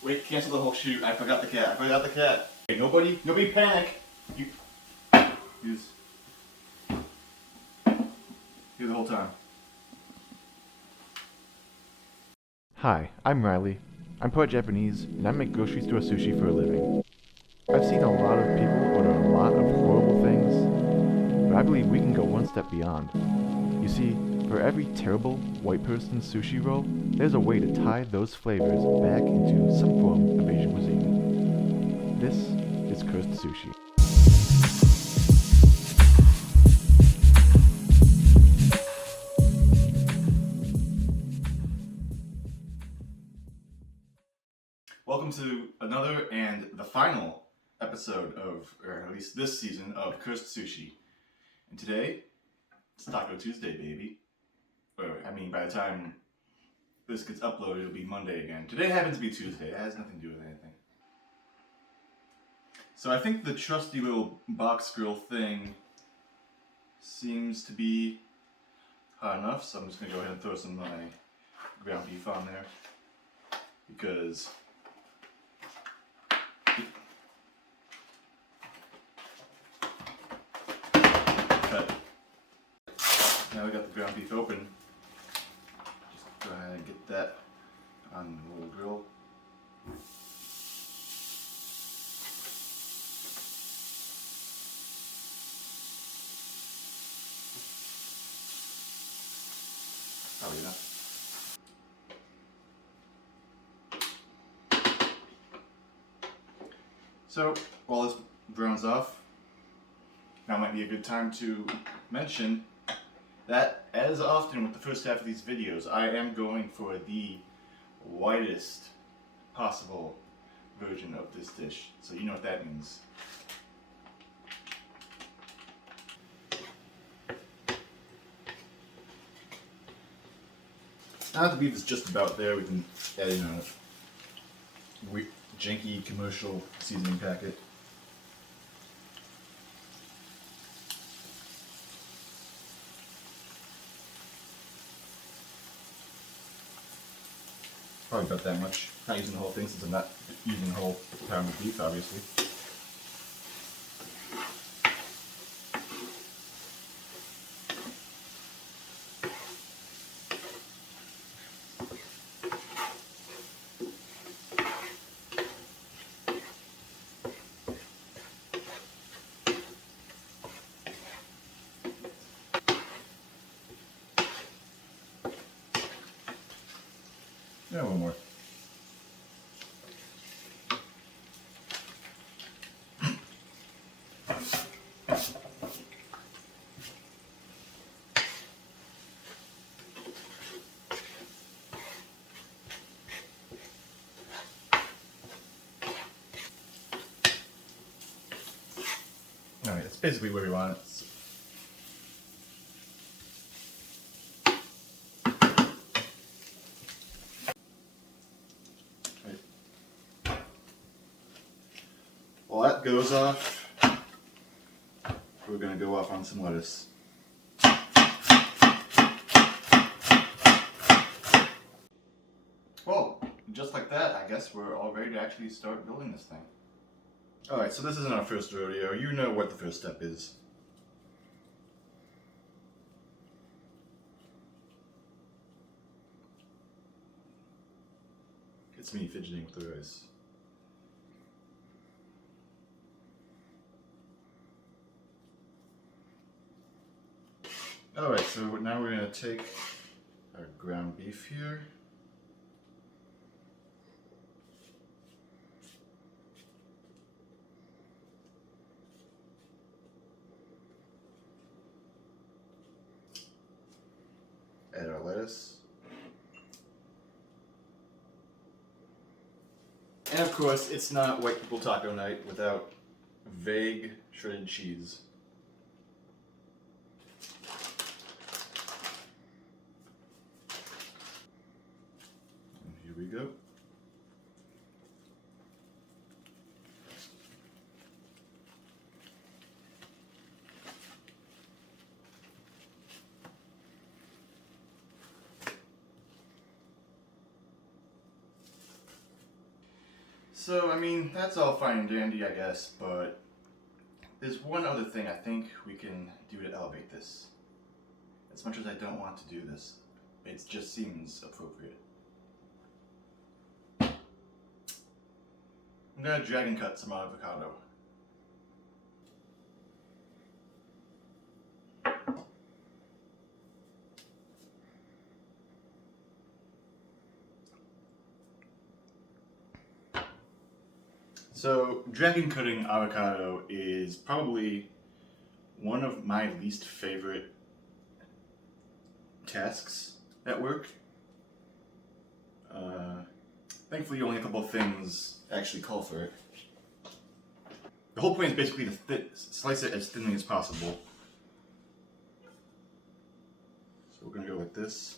Wait, cancel the whole shoot. I forgot the cat. I forgot the cat. Okay, nobody panic. You use here the whole time. Hi, I'm Riley. I'm part Japanese, and I make grocery store sushi for a living. I've seen a lot of people order a lot of horrible things, but I believe we can go one step beyond. You see, for every terrible white person's sushi roll, there's a way to tie those flavors back into some form of Asian cuisine. This is Cursed Sushi. Welcome to another and the final episode of, or at least this season of Cursed Sushi. And today, it's Taco Tuesday, baby. Or, I mean, by the time this gets uploaded, it'll be Monday again. Today happens to be Tuesday. It has nothing to do with anything. So I think the trusty little box grill thing seems to be hot enough, so I'm just going to go ahead and throw some of my ground beef on there. Because now we got the ground beef open. Just go ahead and get that on the little grill. Probably not. So, while this browns off, now might be a good time to mention that, as often with the first half of these videos, I am going for the whitest possible version of this dish. So you know what that means. Now that the beef is just about there, we can add in a janky commercial seasoning packet. Probably about that much. Not using the whole thing since I'm not using the whole pound of beef, obviously. Yeah, one more. Alright, that's basically where we want it. While that goes off, we're going to go off on some lettuce. Well, just like that, I guess we're all ready to actually start building this thing. Alright, so this isn't our first rodeo. You know what the first step is. It's me fidgeting with the rice. Alright, so now we're going to take our ground beef here. Add our lettuce. And of course, it's not white people taco night without vague shredded cheese. And here we go. So, I mean, that's all fine and dandy, I guess, but there's one other thing I think we can do to elevate this. As much as I don't want to do this, it just seems appropriate. I'm gonna drag and cut some avocado. So, dragon cutting avocado is probably one of my least favorite tasks at work. Thankfully, only a couple of things actually call for it. The whole point is basically to slice it as thinly as possible. So we're gonna go like this.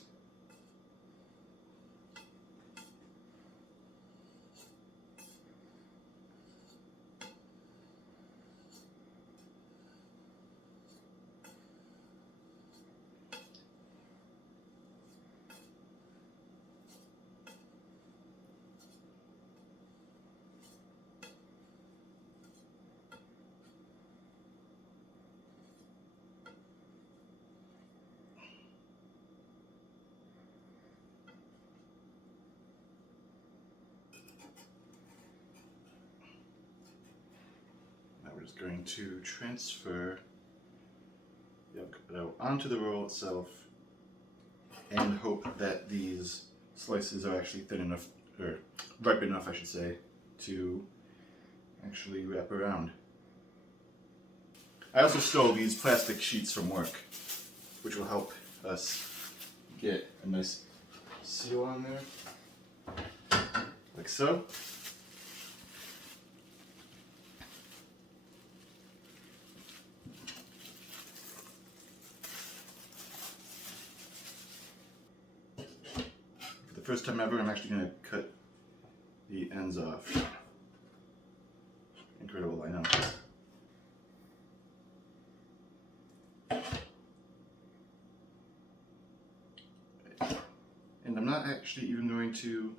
We're just going to transfer the avocado onto the roll itself and hope that these slices are actually thin enough, or ripe enough, I should say, to actually wrap around. I also stole these plastic sheets from work, which will help us get a nice seal on there, like so. First time ever, I'm actually going to cut the ends off. Incredible, I know. And I'm not actually even going to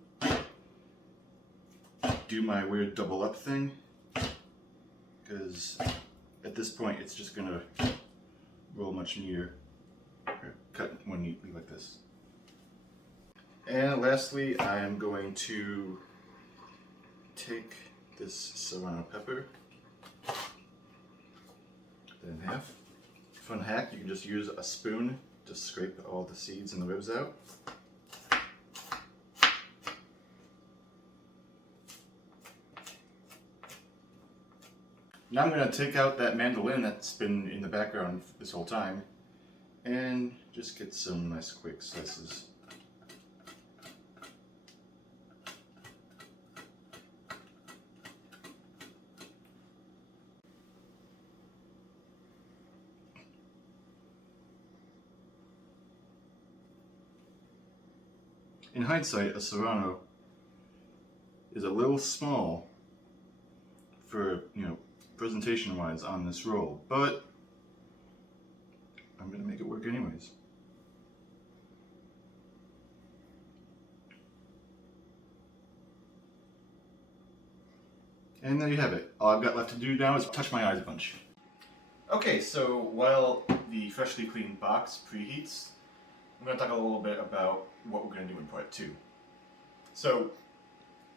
do my weird double up thing, because at this point it's just going to roll much neater, or cut more neatly like this. And lastly, I am going to take this serrano pepper, cut that in half. Fun hack, you can just use a spoon to scrape all the seeds and the ribs out. Now I'm going to take out that mandolin that's been in the background this whole time and just get some nice quick slices. In hindsight, a serrano is a little small for, presentation-wise on this roll, but I'm going to make it work anyways. And there you have it. All I've got left to do now is touch my eyes a bunch. Okay, so while the freshly cleaned box preheats, I'm going to talk a little bit about what we're going to do in part 2. So,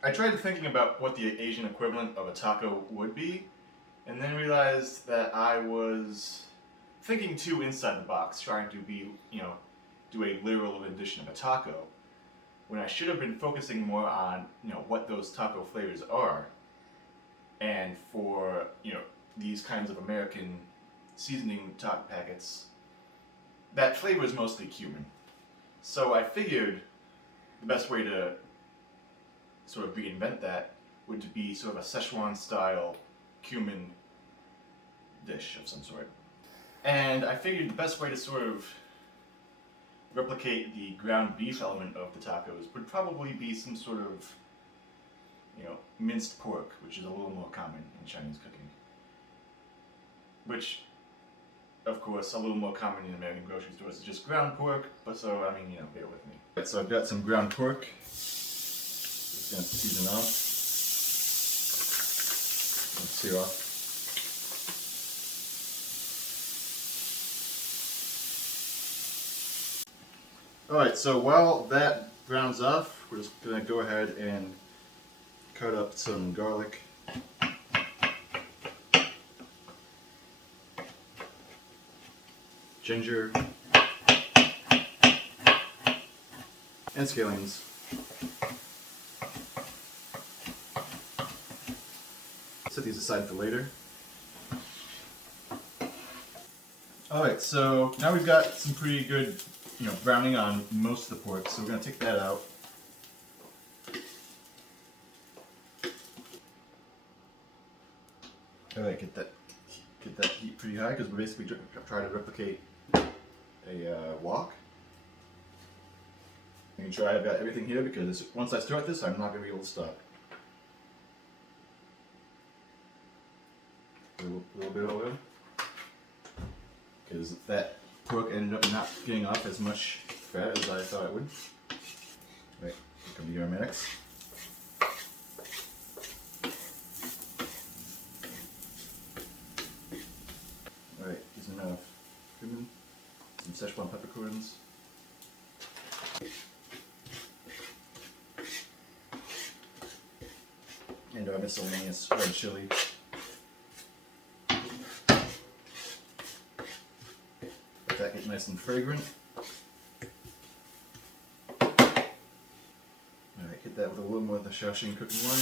I tried thinking about what the Asian equivalent of a taco would be, and then realized that I was thinking too inside the box, trying to be, do a literal rendition of a taco, when I should have been focusing more on, what those taco flavors are. And for, these kinds of American seasoning taco packets, that flavor is mostly cumin. So I figured the best way to sort of reinvent that would be sort of a Szechuan style cumin dish of some sort. And I figured the best way to sort of replicate the ground beef element of the tacos would probably be some sort of, minced pork, which is a little more common in Chinese cooking. Which, of course, a little more common in American grocery stores is just ground pork, but so, bear with me. Right, so I've got some ground pork. Just gonna season off. clear off. Alright, so while that browns off, we're just going to go ahead and cut up some garlic. Ginger. And scallions. Set these aside for later. Alright, so now we've got some pretty good, browning on most of the pork, so we're going to take that out. Alright, get that heat pretty high because we're basically trying to replicate a wok. You can try, I've got everything here because once I start this, I'm not going to be able to stop. A little bit of oil. Because that pork ended up not getting off as much fat as I thought it would. Right, come to your mix. Alright, here's enough cumin, some Szechuan peppercorns. And our miscellaneous red chili. Let that get nice and fragrant. Alright, hit that with a little more of the Shaoxing cooking wine.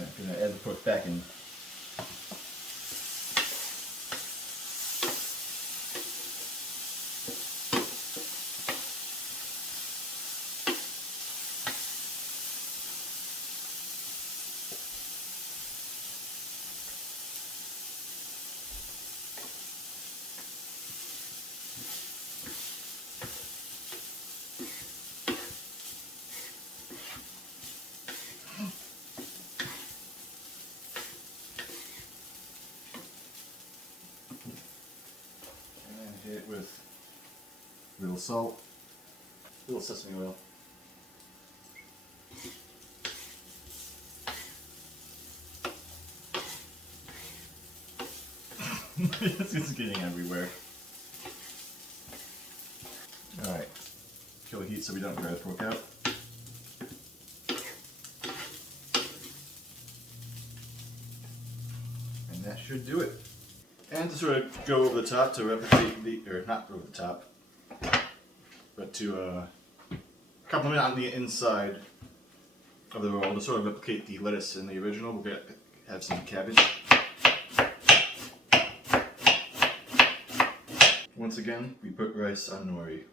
I'm going to add the pork back in. Hit it with a little salt, a little sesame oil. It's getting everywhere. Alright, kill the heat so we don't dry the pork out. And that should do it. And to sort of go over the top to replicate the, or not over the top, but to complement on the inside of the roll to sort of replicate the lettuce in the original, we're going to have some cabbage. Once again, we put rice on nori.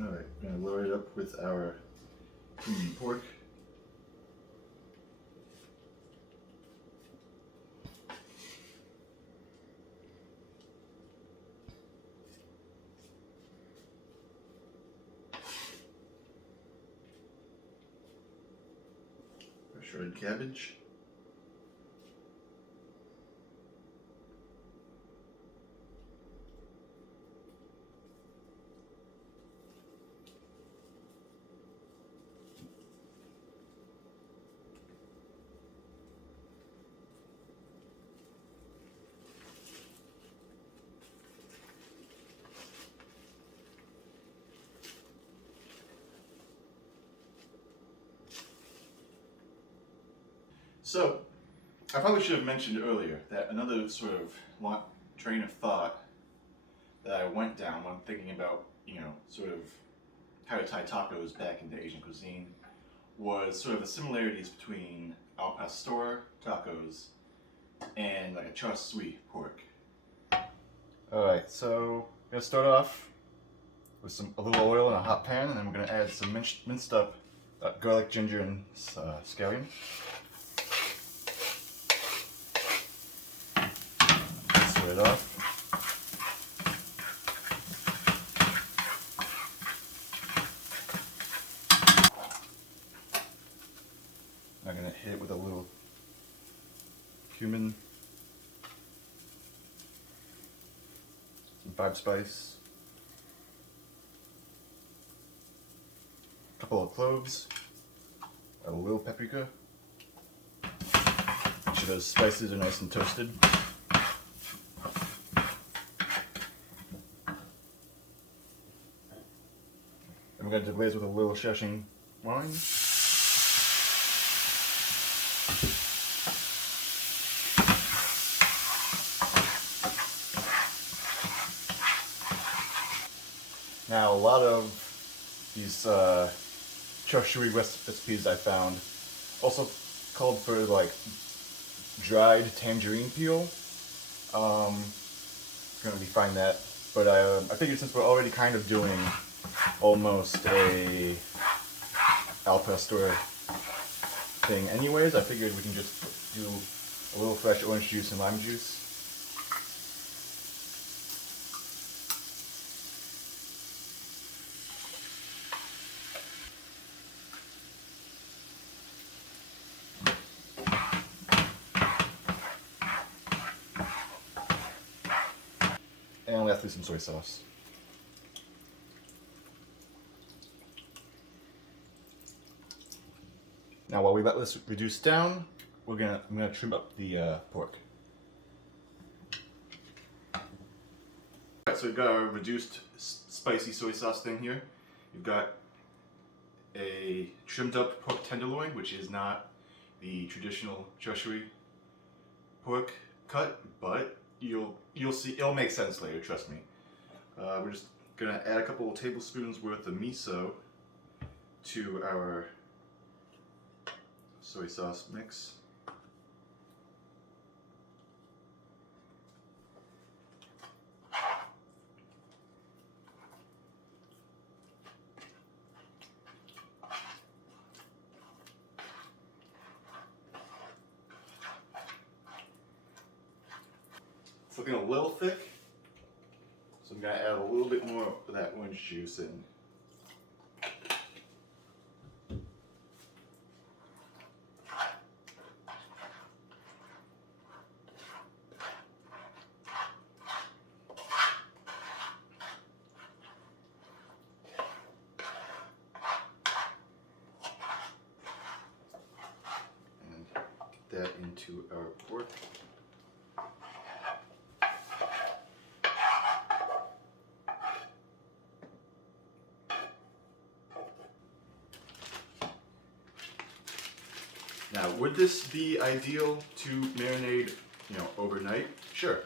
Alright, we're going to load it up with our creamy pork. Our shredded cabbage. So, I probably should have mentioned earlier that another sort of train of thought that I went down when thinking about, sort of how to tie tacos back into Asian cuisine was sort of the similarities between al pastor tacos and like a char siu pork. Alright, so I'm going to start off with a little oil in a hot pan, and then we're going to add some minced up garlic, ginger, and scallion. Stir it off. hit it with a little cumin, some 5 spice, a couple of cloves, a little paprika. Make sure those spices are nice and toasted. And we're going to deglaze with a little Szechuan wine. Now, a lot of these chashui recipes I found also called for like dried tangerine peel. Gonna refine that, but I figured since we're already kind of doing almost a al pastor thing anyways, I figured we can just do a little fresh orange juice and lime juice. And lastly, some soy sauce. Now, while we let this reduce down, I'm gonna trim up the pork. Alright, so we've got our reduced spicy soy sauce thing here. We've got a trimmed up pork tenderloin, which is not the traditional chashui pork cut, but you'll see, it'll make sense later, trust me. We're just gonna add a couple of tablespoons worth of miso to our soy sauce mix. It's looking a little thick, so I'm going to add a little bit more of that orange juice in. And get that into our pork. Now, would this be ideal to marinate, overnight? Sure.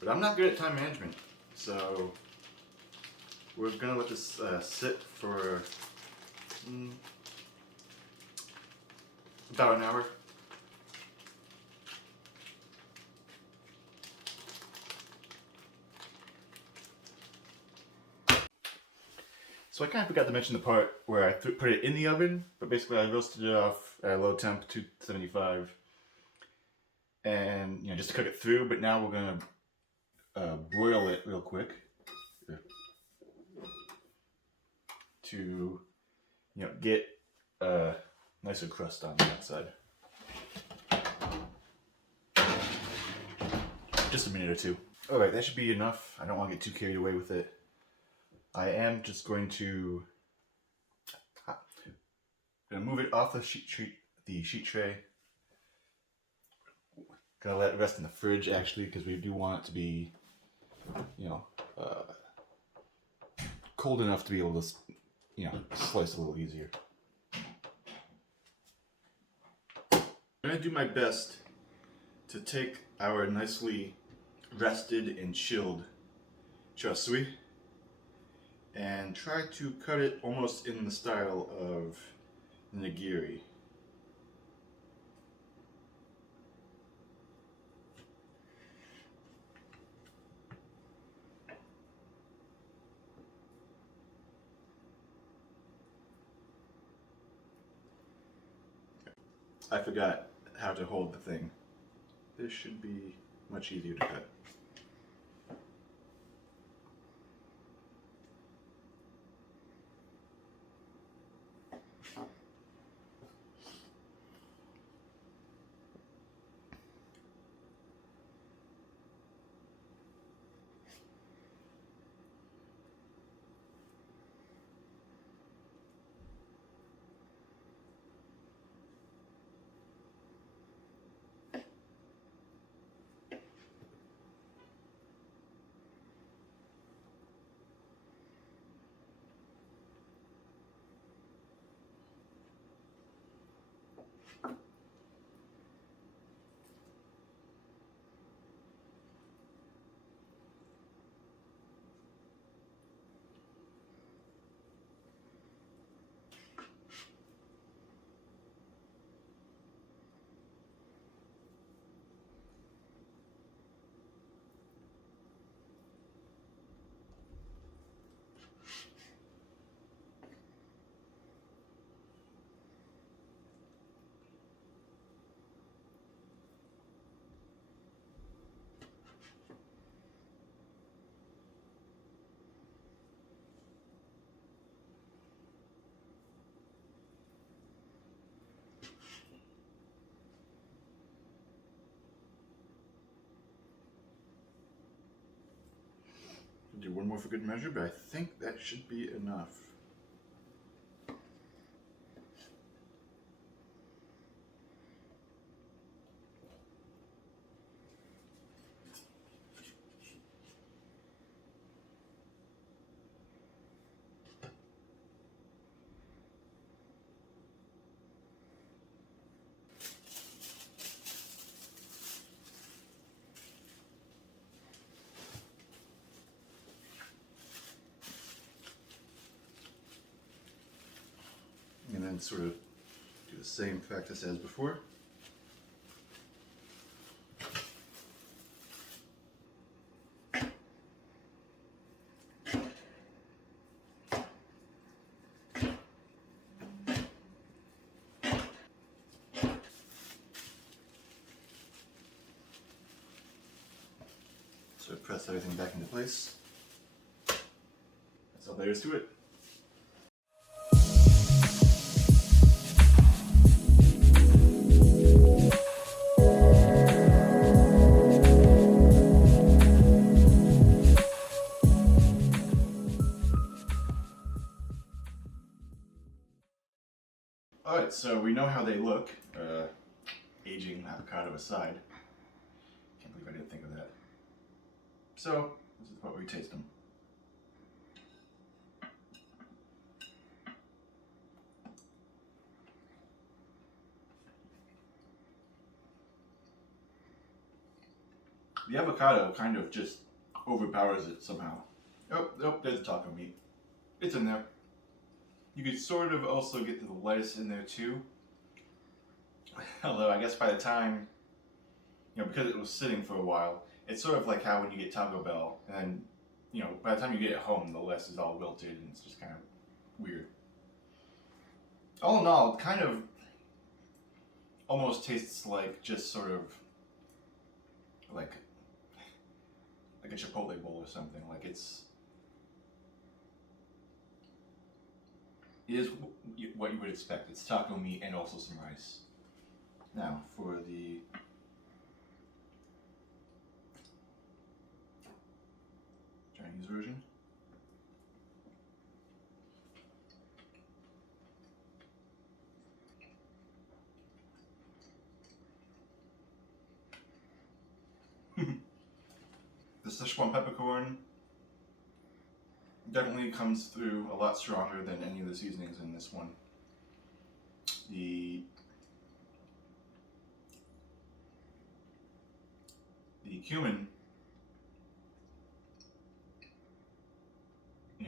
But I'm not good at time management, so we're gonna let this sit for about an hour. So I kind of forgot to mention the part where I put it in the oven, but basically I roasted it off at low temp, 275, and just to cook it through. But now we're gonna broil it real quick to get a nicer crust on the outside. Just a minute or two. All right, that should be enough. I don't want to get too carried away with it. I am just going to move it off the sheet tray. Gonna let it rest in the fridge actually, because we do want it to be, cold enough to be able to, slice a little easier. I'm gonna do my best to take our nicely rested and chilled chashui and try to cut it almost in the style of nigiri. I forgot how to hold the thing. This should be much easier to cut. Do one more for good measure, but I think that should be enough. And then sort of do the same practice as before. So press everything back into place. That's all there is to it. Alright, so we know how they look, aging avocado aside. Can't believe I didn't think of that. So, this is what we taste them. The avocado kind of just overpowers it somehow. Oh, there's the taco meat. It's in there. You could sort of also get the lettuce in there too. Although I guess by the time, because it was sitting for a while, it's sort of like how when you get Taco Bell, and by the time you get it home, the lettuce is all wilted and it's just kind of weird. All in all, it kind of almost tastes like just sort of like a Chipotle bowl or something. Like it is what you would expect. It's taco meat and also some rice. Now for the Chinese version. The Szechuan peppercorn definitely comes through a lot stronger than any of the seasonings in this one. The cumin,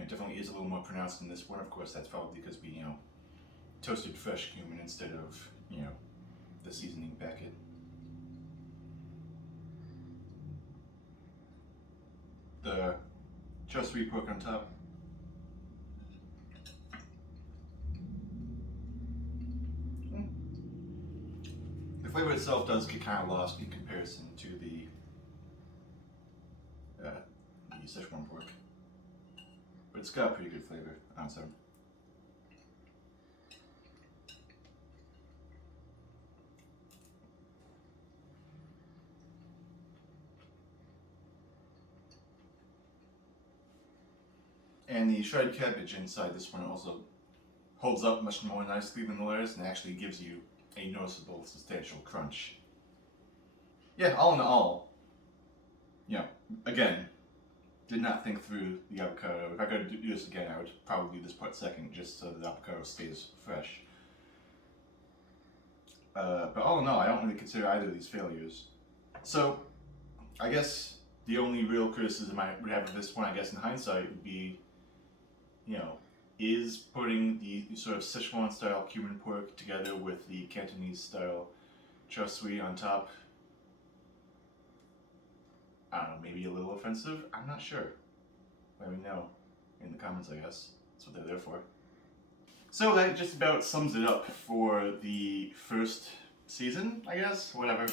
definitely is a little more pronounced in this one. Of course, that's probably because we, toasted fresh cumin instead of, the seasoning packet. The just sweet pork on top. The flavor itself does get kind of lost in comparison to the Szechuan pork, but it's got a pretty good flavor on its own. And the shredded cabbage inside this one also holds up much more nicely than the lettuce and actually gives you a noticeable, substantial crunch. Yeah, all in all, again, did not think through the avocado. If I could do this again, I would probably do this part second just so the avocado stays fresh. But all in all, I don't really consider either of these failures. So, I guess the only real criticism I would have of this one, I guess in hindsight, would be, is putting the sort of Szechuan style cumin pork together with the Cantonese style char siu on top, I don't know, maybe a little offensive? I'm not sure. Let me know in the comments, I guess. That's what they're there for. So that just about sums it up for the first season, I guess, whatever,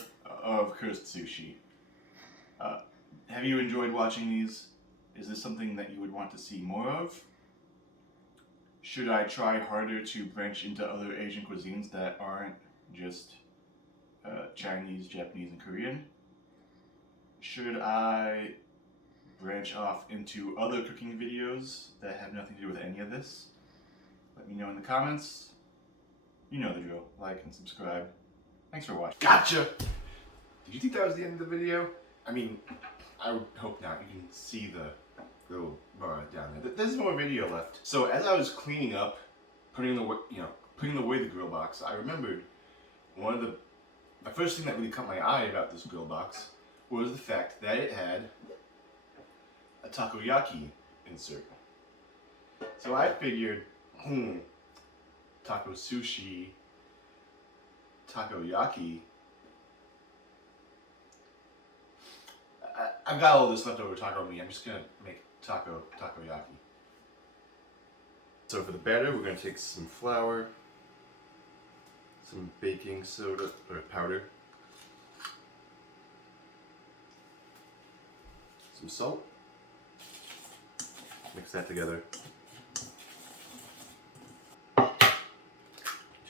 of Cursed Sushi. Have you enjoyed watching these? Is this something that you would want to see more of? Should I try harder to branch into other Asian cuisines that aren't just Chinese, Japanese, and Korean? Should I branch off into other cooking videos that have nothing to do with any of this, let me know in the comments. You know the drill. Like and subscribe. Thanks for watching. Gotcha! Did you think that was the end of the video? I mean, I would hope not. You can see the little bar down there. There's more video left. So as I was cleaning up, putting away the grill box, I remembered one of the first thing that really caught my eye about this grill box was the fact that it had a takoyaki insert. So I figured, taco sushi, takoyaki. I've got all this leftover taco meat. I'm just gonna make takoyaki. So for the batter, we're gonna take some flour, some baking soda or powder, some salt. Mix that together.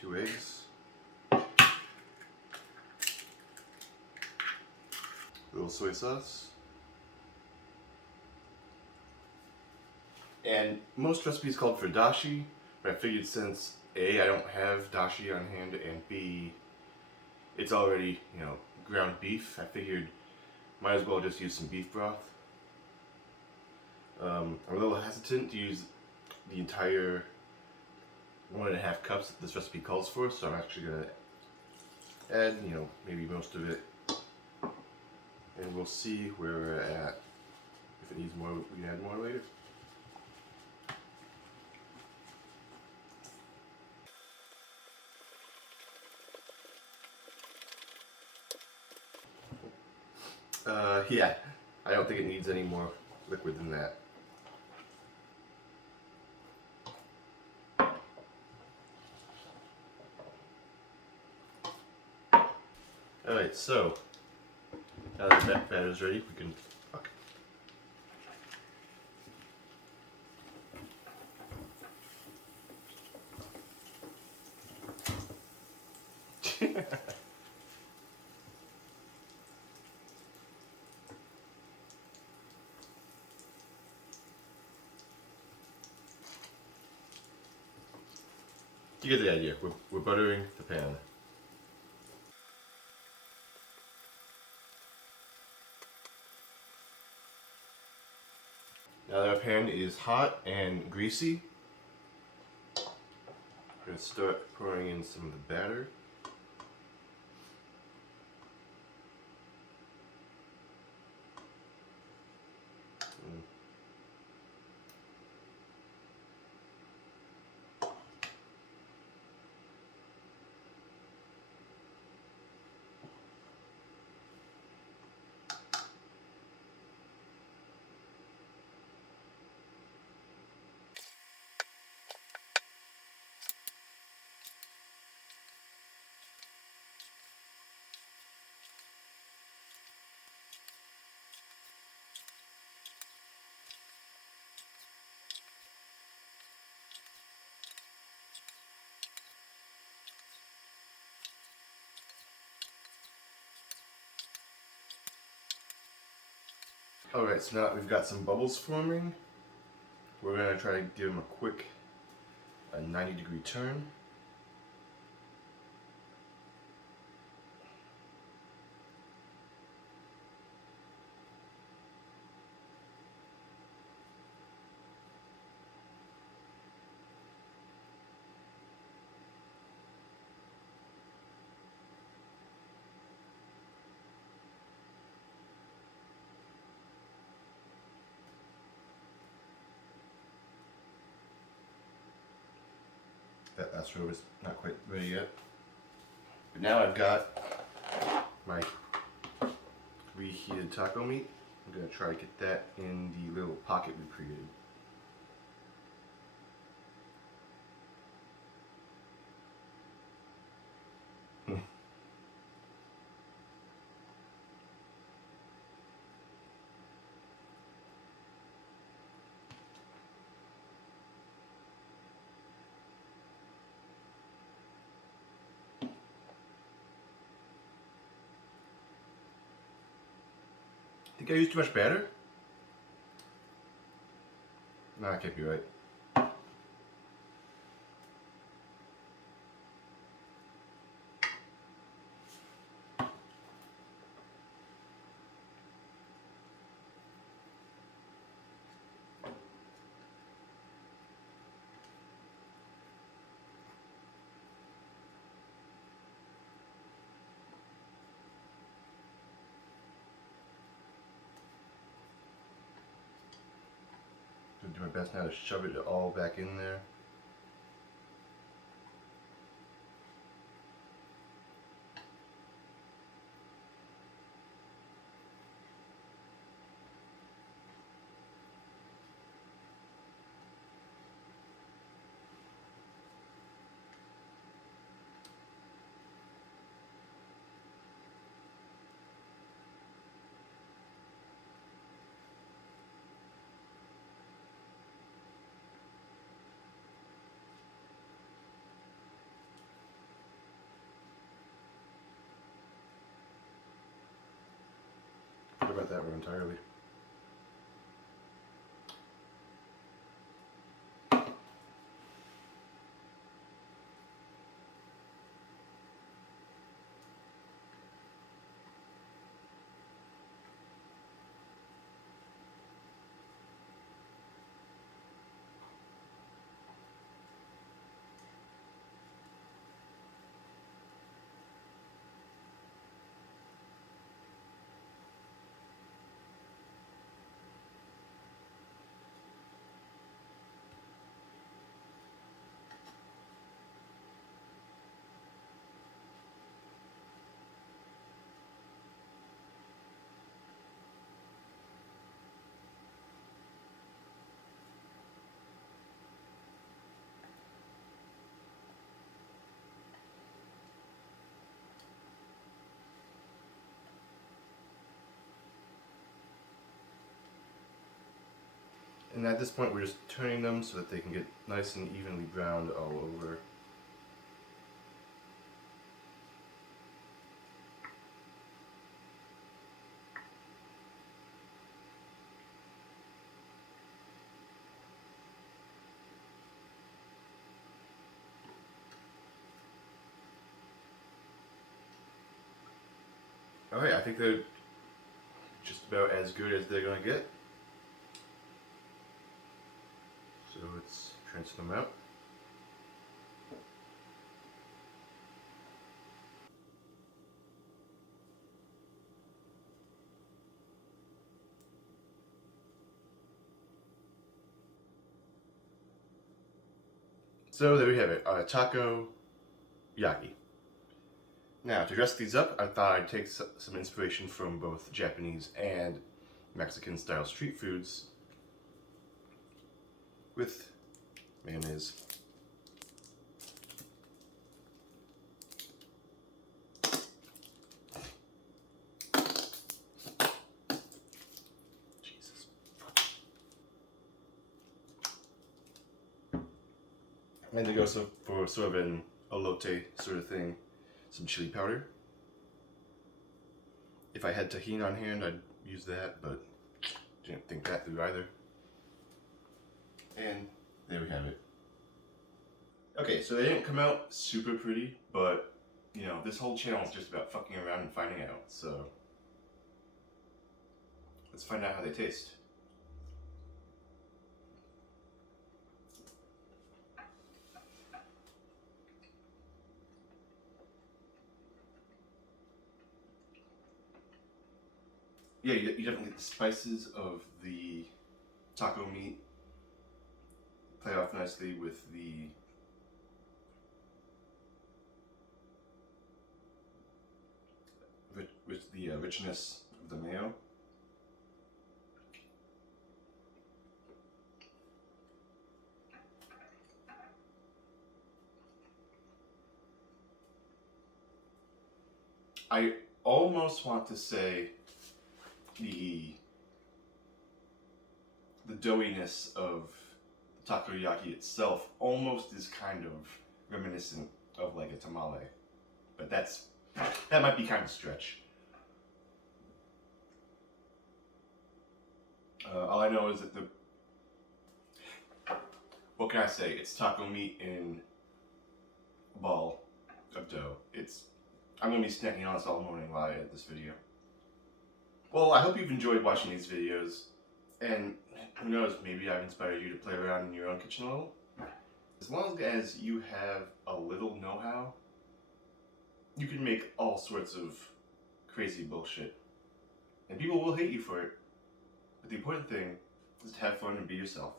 2 eggs. A little soy sauce. And most recipes called for dashi, but I figured since A, I don't have dashi on hand, and B, it's already, ground beef, I figured might as well just use some beef broth. I'm a little hesitant to use the entire 1.5 cups that this recipe calls for, so I'm actually going to add, maybe most of it, and we'll see where we're at. If it needs more, we can add more later. Yeah, I don't think it needs any more liquid than that. Alright, so now that that batter is ready, we can you get the idea. We're buttering the pan. Now that our pan is hot and greasy, we're going to start pouring in some of the batter. Alright, so now that we've got some bubbles forming, we're going to try to give them a quick 90-degree turn. That last row is not quite ready yet. But now I've got my reheated taco meat. I'm going to try to get that in the little pocket we created. Think I used too much batter? No, that can't be right. I'm gonna do my best now to shove it all back in there. What about that one entirely? And at this point, we're just turning them so that they can get nice and evenly browned all over. Alright, I think they're just about as good as they're going to get. So let's transfer them out. So there we have it, taco yaki. Now, to dress these up, I thought I'd take some inspiration from both Japanese and Mexican style street foods with mayonnaise. Jesus. And they go for sort of an elote sort of thing. Some chili powder. If I had tahini on hand, I'd use that, but didn't think that through either. And there we have it. Okay, so they didn't come out super pretty, but you know, this whole channel is just about fucking around and finding out, so let's find out how they taste. Yeah, you definitely get the spices of the taco meat play off nicely with the richness of the mayo. I almost want to say the doughiness of the takoyaki itself almost is kind of reminiscent of like a tamale, but that might be kind of a stretch. All I know is that What can I say? It's taco meat in a ball of dough. I'm going to be snacking on this all morning while I edit this video. Well, I hope you've enjoyed watching these videos, and who knows, maybe I've inspired you to play around in your own kitchen a little. As long as you have a little know-how, you can make all sorts of crazy bullshit. And people will hate you for it. But the important thing is to have fun and be yourself.